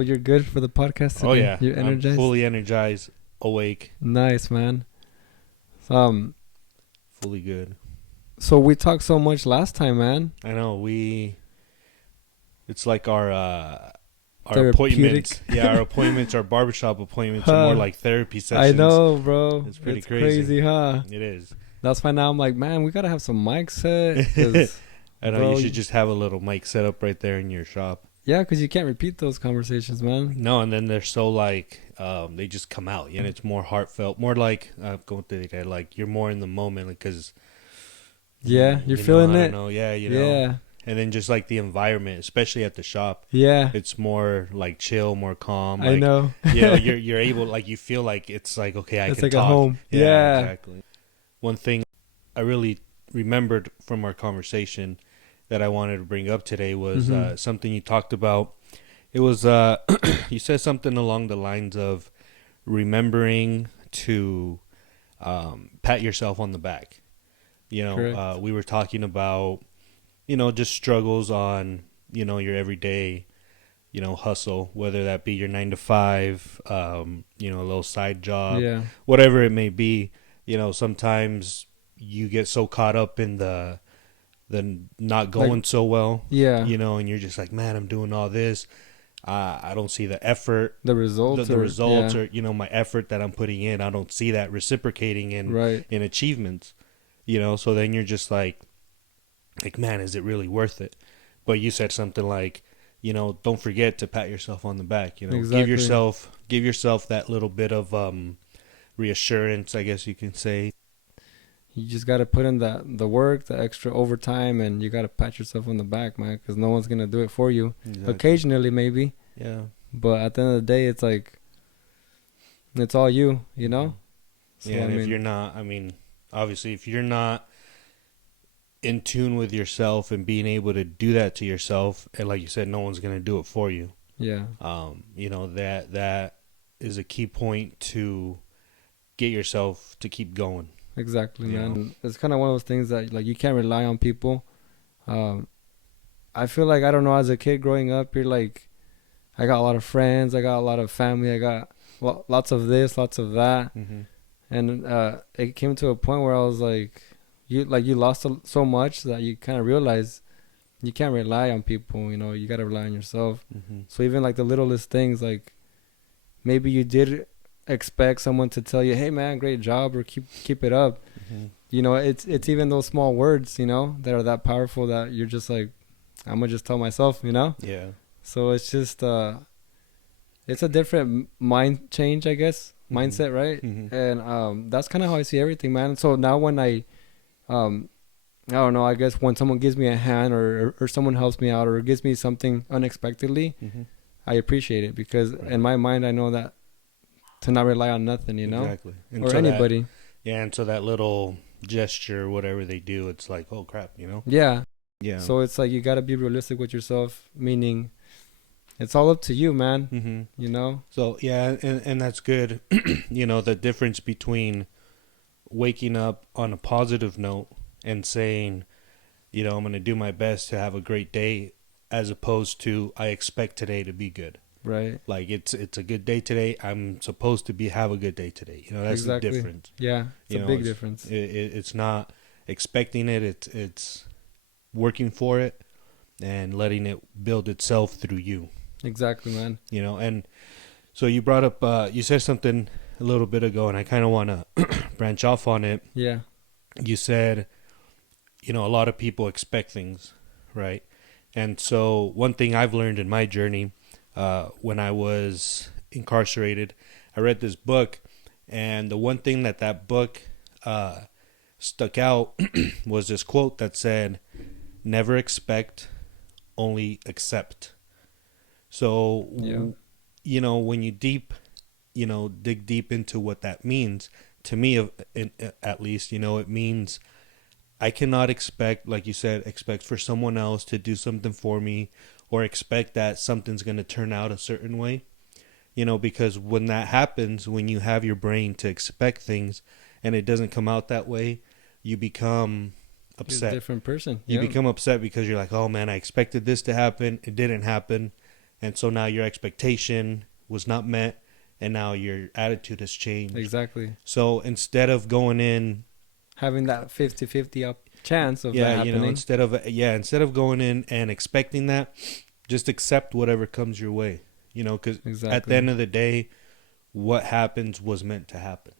So you're good for the podcast today? Oh yeah, You're I'm energized? fully energized, awake, Nice, man. Um, fully good. so we talked so much last time, man. I know it's like our Therapeutic. appointments. Yeah, our appointments, our barbershop appointments are more Huh. like therapy I sessions. know, bro. It's pretty It's crazy, huh? It is. That's why now I'm like, man, we gotta have some mics set, cause, I know you bro, should just have a little mic set up right there in your shop. yeah, cause you can't repeat those conversations, man. No, and then they're so like they just come out, and it's more heartfelt, more like going through that, like you're more in the moment because Yeah, you're you know, feeling I it. don't know, yeah, Yeah, and then just like the environment, especially at the shop, yeah. it's more like chill, more calm. I Like know. you're able, like you feel like it's like okay, I It's can like a talk. home. Yeah, Yeah. exactly. One thing I really remembered from our conversation that I wanted to bring up today was Mhm. something you talked about. It was you said something along the lines of remembering to pat yourself on the back. Correct. We were talking about just struggles on your everyday hustle, whether that be your 9 to 5, a little side job, Yeah. whatever it may be. Sometimes you get so caught up in the not Like, going so well, yeah. and you're just like, man, I'm doing all this. I don't see the effort, The the, results the are, results, yeah. or my effort that I'm putting in. I don't see that reciprocating Right. in achievements. So then you're just like, man, is it really worth it? But you said something like, don't forget to pat yourself on the back. Give Exactly. yourself that little bit of reassurance, I guess you can say. You just got to put in the work, the extra overtime, and you got to pat yourself on the back, man, because no one's going to do it for you. Exactly. Occasionally, maybe. Yeah. But at the end of the day, it's like, it's all you, you know? So, Yeah, and if you're not, obviously, if you're not in tune with yourself and being able to do that to yourself, and like you said, no one's going to do it for you. yeah, That is a key point to get yourself to keep going. exactly, You man. know? It's kind of one of those things that, like, you can't rely on people. I feel like, I don't know, as a kid growing up, you're like, I got a lot of friends, I got a lot of family, I got lots of this, lots of that. Mm-hmm. And it came to a point where I was like, you lost so much that you kind of realize you can't rely on people. You got to rely on yourself. Mm-hmm. So even like the littlest things, like maybe you did expect someone to tell you, "Hey man, great job," or keep it up. Mm-hmm. It's even those small words, that are that powerful that you're just like, I'm gonna just tell myself. Yeah. So it's just it's a different mind change, I guess, Mm-hmm. mindset, right? Mm-hmm. And that's kind of how I see everything, man. So now when I don't know, I guess when someone gives me a hand or someone helps me out or gives me something unexpectedly, Mm-hmm. I appreciate it because Right. in my mind I know that to not rely on nothing, Exactly. And or so anybody. and so that little gesture, whatever they do, it's like, oh crap, Yeah. Yeah. So it's like you got to be realistic with yourself, meaning it's all up to you, man. Mm-hmm. So yeah, and that's good. The difference between waking up on a positive note and saying, I'm going to do my best to have a great day, as opposed to I expect today to be good. Right. Like it's a good day today. I'm supposed to have a good day today. That's Exactly. the difference. Yeah, it's a big difference. It's not expecting it. It's working for it and letting it build itself through you. Exactly, man. And so you brought up, you said something a little bit ago, and I kind of want to branch off on it. Yeah. You said, a lot of people expect things, right? And so one thing I've learned in my journey, when I was incarcerated, I read this book, and the one thing that book stuck out was this quote that said, "Never expect, only accept." So, Yeah. When you dig deep into what that means, to me, at least, it means I cannot expect, like you said, expect for someone else to do something for me or expect that something's going to turn out a certain way, because when that happens, when you have your brain to expect things and it doesn't come out that way, you become upset. You're a different person. You become upset because you're like, oh man, I expected this to happen. It didn't happen. and so now your expectation was not met, and now your attitude has changed. Exactly. So instead of going in, Having that 50-50 up chance of that yeah, happening. instead of going in and expecting that, just accept whatever comes your way. Because at the Exactly. end of the day, what happens was meant to happen.